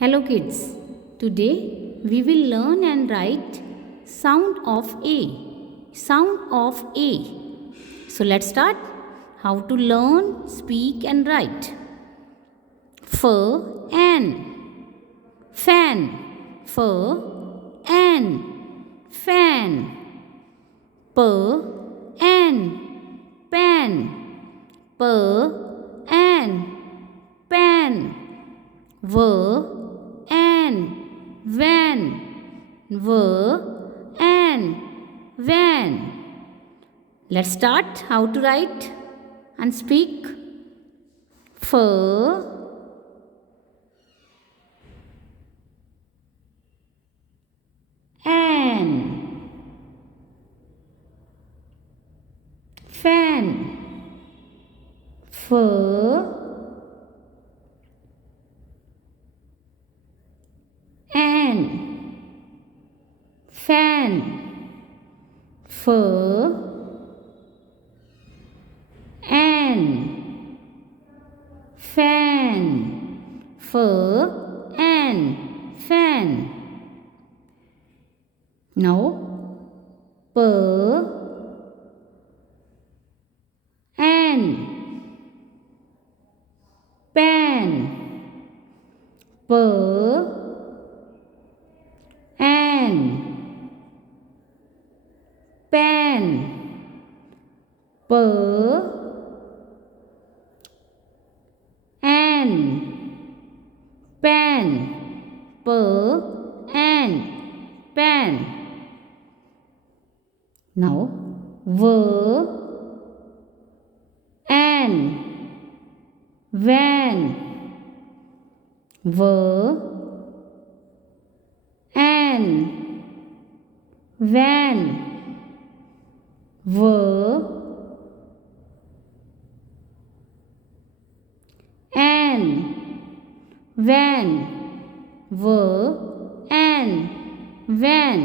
Hello kids. Today we will learn and write sound of A. Sound of A. So let's start. How to learn, speak and write. An. Fan. An. Fan. An. Pan. An. Pan. An. Van. An. Van. Let's start how to write and speak. An. Fan. An. Fan. An. Fan. An. Fan. Now an. Pan. An. Pan. An. Pan. An. Pan. Now an. Van. An. Van. An. Van. An. Van.